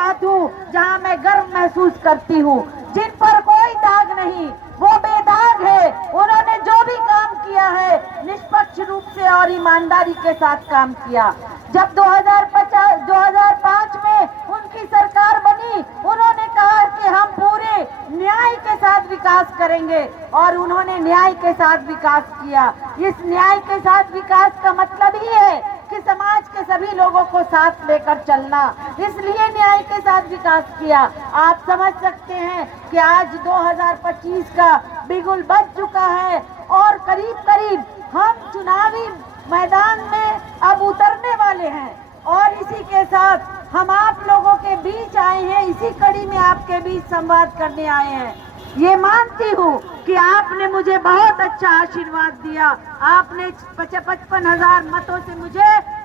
साथ हूँ जहाँ मैं गर्व महसूस करती हूँ। जिन पर कोई दाग नहीं, वो बेदाग है। उन्होंने जो भी काम किया है निष्पक्ष रूप से और ईमानदारी के साथ काम किया। जब 2005 में उनकी सरकार बनी, उन्होंने कहा कि हम पूरे न्याय के साथ विकास करेंगे और उन्होंने न्याय के साथ विकास किया। इस न्याय के साथ विकास का मतलब ही है कि समाज के सभी लोगों को साथ लेकर चलना, इसलिए न्याय के साथ विकास किया। आप समझ सकते हैं कि आज 2025 का बिगुल बज चुका है और करीब करीब हम चुनावी मैदान में अब उतरने वाले हैं और इसी के साथ हम आप लोगों के बीच आए हैं। इसी कड़ी में आपके बीच संवाद करने आए हैं। ये मानती हूँ कि आपने मुझे बहुत अच्छा आशीर्वाद दिया। आपने 55,000 मतों से मुझे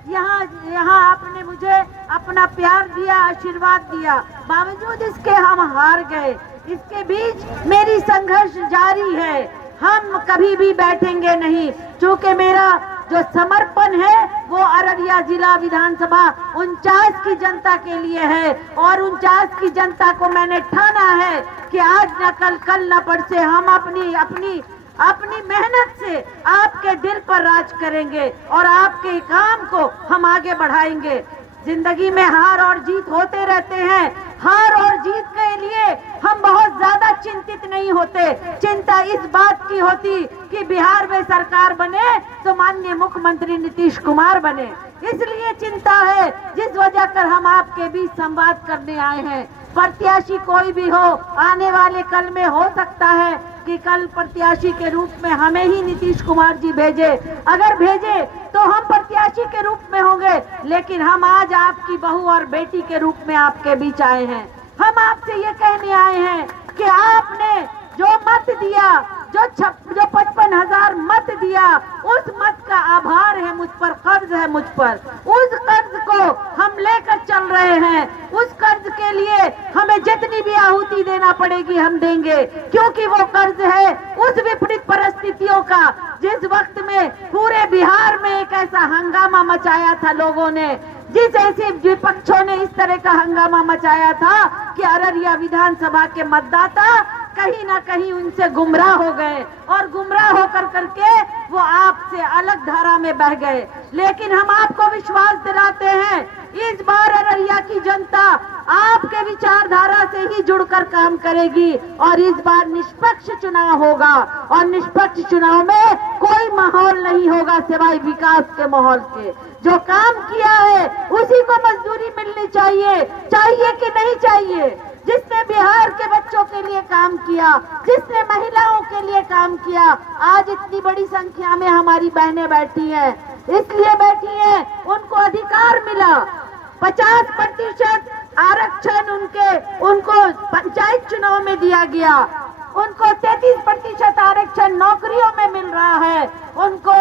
यहाँ आपने मुझे अपना प्यार दिया, आशीर्वाद दिया। बावजूद इसके हम हार गए। इसके बीच मेरी संघर्ष जारी है। हम कभी भी बैठेंगे नहीं, क्योंकि मेरा जो समर्पण है वो अररिया जिला विधानसभा 49 की जनता के लिए है और 49 की जनता को मैंने ठाना है कि आज न कल, कल न परसे हम अपनी मेहनत से आपके दिल पर राज करेंगे और आपके काम को हम आगे बढ़ाएंगे। जिंदगी में हार और जीत होते रहते हैं। हार और जीत के लिए हम बहुत ज्यादा चिंतित नहीं होते। चिंता इस बात की होती कि बिहार में सरकार बने तो माननीय मुख्यमंत्री नीतीश कुमार बने। इसलिए चिंता है, जिस वजह कर हम आपके बीच संवाद करने आए हैं। प्रत्याशी कोई भी हो, आने वाले कल में हो सकता है कि कल प्रत्याशी के रूप में हमें ही नीतीश कुमार जी भेजे। अगर भेजे तो हम प्रत्याशी के रूप में होंगे, लेकिन हम आज आपकी बहू और बेटी के रूप में आपके बीच आए हैं। हम आपसे ये कहने आए हैं कि आपने जो मत दिया, जो 55,000 मत दिया, उस मत का आभार है मुझ पर, कर्ज है मुझ पर। उस कर्ज को हम लेकर चल रहे हैं। उस कर्ज के लिए हमें जितनी भी आहुति देना पड़ेगी हम देंगे, क्योंकि वो कर्ज है उस विपरीत परिस्थितियों का जिस वक्त में पूरे बिहार में एक ऐसा हंगामा मचाया था लोगों ने, जिस ऐसे विपक्षों ने इस तरह का हंगामा मचाया था कि अररिया विधानसभा के मतदाता कहीं ना कहीं उनसे गुमराह हो गए और गुमराह होकर करके वो आपसे अलग धारा में बह गए। लेकिन हम आपको विश्वास दिलाते हैं, इस बार अररिया की जनता आपके विचारधारा से ही जुड़कर काम करेगी और इस बार निष्पक्ष चुनाव होगा और निष्पक्ष चुनाव में कोई माहौल नहीं होगा सिवाय विकास के माहौल के। जो काम किया है उसी को मजदूरी मिलनी चाहिए, चाहिए कि नहीं चाहिए? जिसने बिहार के बच्चों के लिए काम किया, जिसने महिलाओं के लिए काम किया, आज इतनी बड़ी संख्या में हमारी बहनें बैठी हैं, इसलिए बैठी हैं उनको अधिकार मिला। 50% आरक्षण उनको पंचायत चुनाव में दिया गया। उनको 33% आरक्षण नौकरियों में मिल रहा है। उनको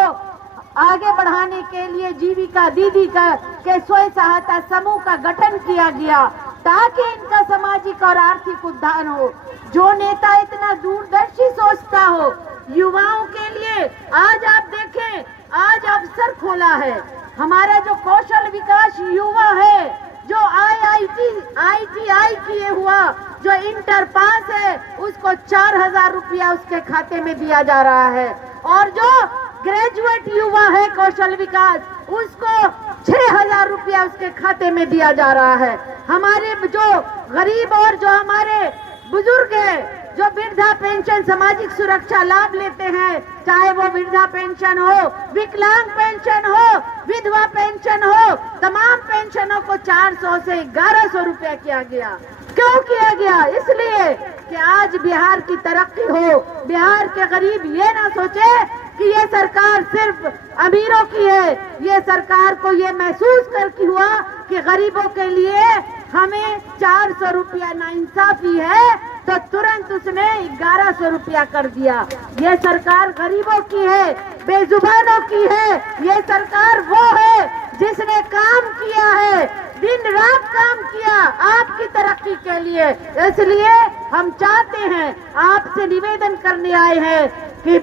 आगे बढ़ाने के लिए जीविका दीदी के स्वयं सहायता समूह का गठन किया गया ताकि इनका सामाजिक और आर्थिक उद्धार हो। जो नेता इतना दूरदर्शी सोचता हो युवाओं के लिए, आज आप देखें, आज अवसर खोला है। हमारा जो कौशल विकास युवा है, जो IITI किए हुआ, जो इंटर पास है, उसको 4,000 रुपया उसके खाते में दिया जा रहा है और जो ग्रेजुएट युवा है कौशल विकास, उसको 6,000 रुपया उसके खाते में दिया जा रहा है। हमारे जो गरीब और जो हमारे बुजुर्ग हैं, जो वृद्धा पेंशन सामाजिक सुरक्षा लाभ लेते हैं, चाहे वो वृद्धा पेंशन हो, विकलांग पेंशन हो, विधवा पेंशन हो, तमाम पेंशनों को 400 से 1,100 रुपया किया गया। क्यों किया गया? इसलिए कि आज बिहार की तरक्की हो, बिहार के गरीब ये ना सोचे कि ये सरकार सिर्फ अमीरों की है। ये सरकार को ये महसूस करके हुआ कि गरीबों के लिए हमें 400 रुपया नाइंसाफी है, तो तुरंत उसने 1,100 रुपया कर दिया। ये सरकार गरीबों की है, बेजुबानों की है। ये सरकार वो है जिसने काम किया है, दिन रात काम किया आपकी तरक्की के लिए। इसलिए हम चाहते हैं, आपसे निवेदन करने आए हैं कि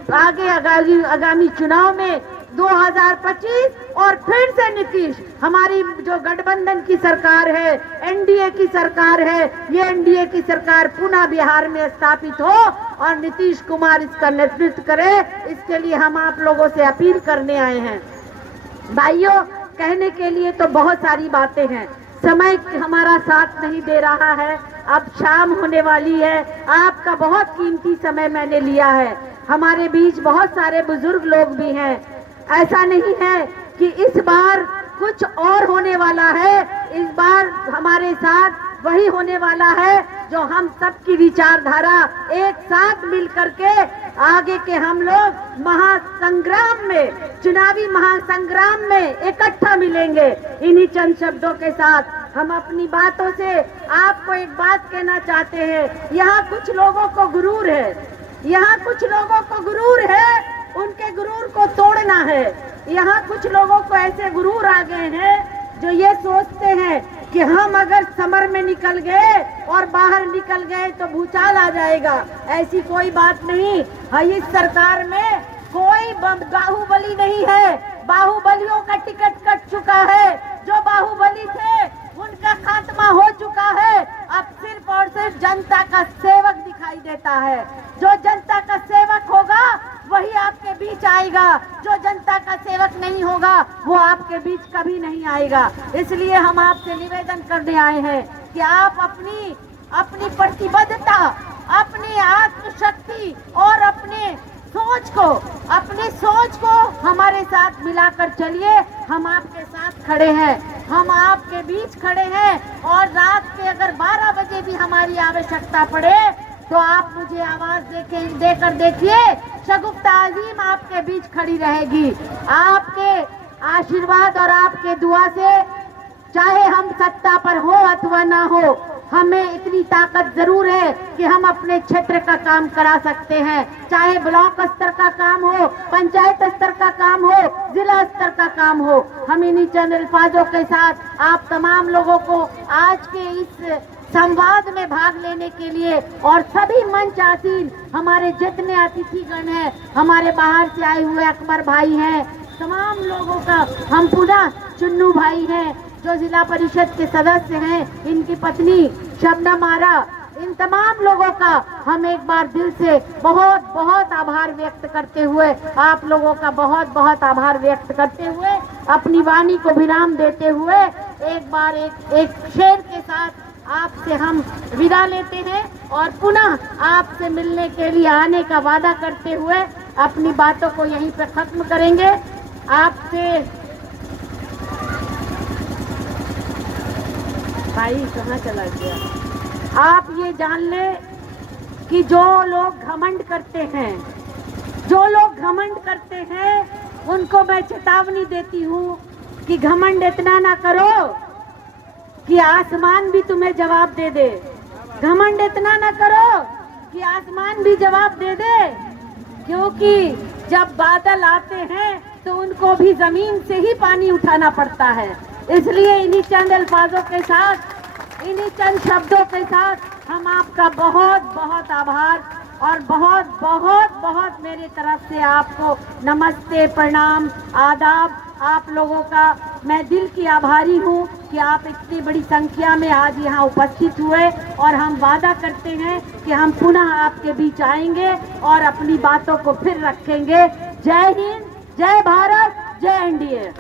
आगामी चुनाव में 2025 और फिर से नीतीश, हमारी जो गठबंधन की सरकार है, एनडीए की सरकार है, ये एनडीए की सरकार पुनः बिहार में स्थापित हो और नीतीश कुमार इसका नेतृत्व करे, इसके लिए हम आप लोगों से अपील करने आए हैं। भाइयों, कहने के लिए तो बहुत सारी बातें हैं, समय हमारा साथ नहीं दे रहा है, अब शाम होने वाली है, आपका बहुत कीमती समय मैंने लिया है। हमारे बीच बहुत सारे बुजुर्ग लोग भी हैं, ऐसा नहीं है कि इस बार कुछ और होने वाला है, इस बार हमारे साथ वही होने वाला है जो हम सबकी विचारधारा एक साथ मिल करके आगे के हम लोग महासंग्राम में, चुनावी महासंग्राम में इकट्ठा मिलेंगे। इन्हीं चंद शब्दों के साथ हम अपनी बातों से आपको एक बात कहना चाहते हैं, यहाँ कुछ लोगों को गुरूर है, यहाँ कुछ लोगों को गुरूर है, उनके गुरूर को तोड़ना है। यहाँ कुछ लोगों को ऐसे गुरूर आ गए हैं जो ये सोचते हैं कि हम अगर समर में निकल गए और बाहर निकल गए तो भूचाल आ जाएगा। ऐसी कोई बात नहीं है, इस सरकार में कोई बाहुबली नहीं है, बाहुबलियों का टिकट कट चुका है, जो बाहुबली थे उनका खात्मा हो चुका है। अब सिर्फ और सिर्फ जनता का सेवक दिखाई देता है, जो जनता का सेवक होगा वही आपके बीच आएगा, जो जनता का सेवक नहीं होगा वो आपके बीच कभी नहीं आएगा। इसलिए हम आपसे निवेदन करने आए हैं कि आप अपनी प्रतिबद्धता, अपनी आत्मशक्ति और अपनी सोच को हमारे साथ मिलाकर चलिए। हम आपके साथ खड़े हैं, हम आपके बीच खड़े हैं और रात के अगर 12 बजे भी हमारी आवश्यकता पड़े तो आप मुझे आवाज देकर देखिए, शगुफ्ता आजीम आपके बीच खड़ी रहेगी। आपके आशीर्वाद और आपके दुआ से चाहे हम सत्ता पर हो अथवा ना हो, हमें इतनी ताकत जरूर है कि हम अपने क्षेत्र का काम करा सकते हैं, चाहे ब्लॉक स्तर का काम हो, पंचायत स्तर का काम हो, जिला स्तर का काम हो। हम इन्हीं चंद अल्फाजों के साथ आप तमाम लोगों को आज के इस संवाद में भाग लेने के लिए और सभी मंच आसीन हमारे जितने अतिथिगण हैं, हमारे बाहर से आए हुए अकबर भाई हैं, तमाम लोगों का, हम पुनः चुन्नू भाई हैं जो जिला परिषद के सदस्य हैं, इनकी पत्नी शबनम आरा, इन तमाम लोगों का हम एक बार दिल से बहुत बहुत आभार व्यक्त करते हुए, आप लोगों का बहुत बहुत आभार व्यक्त करते हुए, अपनी वाणी को विराम देते हुए एक बार एक शेर के साथ आपसे हम विदा लेते हैं और पुनः आपसे मिलने के लिए आने का वादा करते हुए अपनी बातों को यहीं पर खत्म करेंगे। आपसे भाई कहाँ चला गया? आप ये जान ले कि जो लोग घमंड करते हैं उनको मैं चेतावनी देती हूँ कि घमंड इतना ना करो कि आसमान भी तुम्हें जवाब दे दे। घमंड इतना ना करो कि आसमान भी जवाब दे दे, क्योंकि जब बादल आते हैं तो उनको भी जमीन से ही पानी उठाना पड़ता है। इसलिए इन्हीं चंद अल्फाजों के साथ, इन्हीं चंद शब्दों के साथ हम आपका बहुत बहुत आभार और बहुत बहुत बहुत मेरे तरफ से आपको नमस्ते, प्रणाम, आदाब। आप लोगों का मैं दिल की आभारी हूँ कि आप इतनी बड़ी संख्या में आज यहाँ उपस्थित हुए और हम वादा करते हैं कि हम पुनः आपके बीच आएंगे और अपनी बातों को फिर रखेंगे। जय हिंद, जय भारत, जय एनडीए।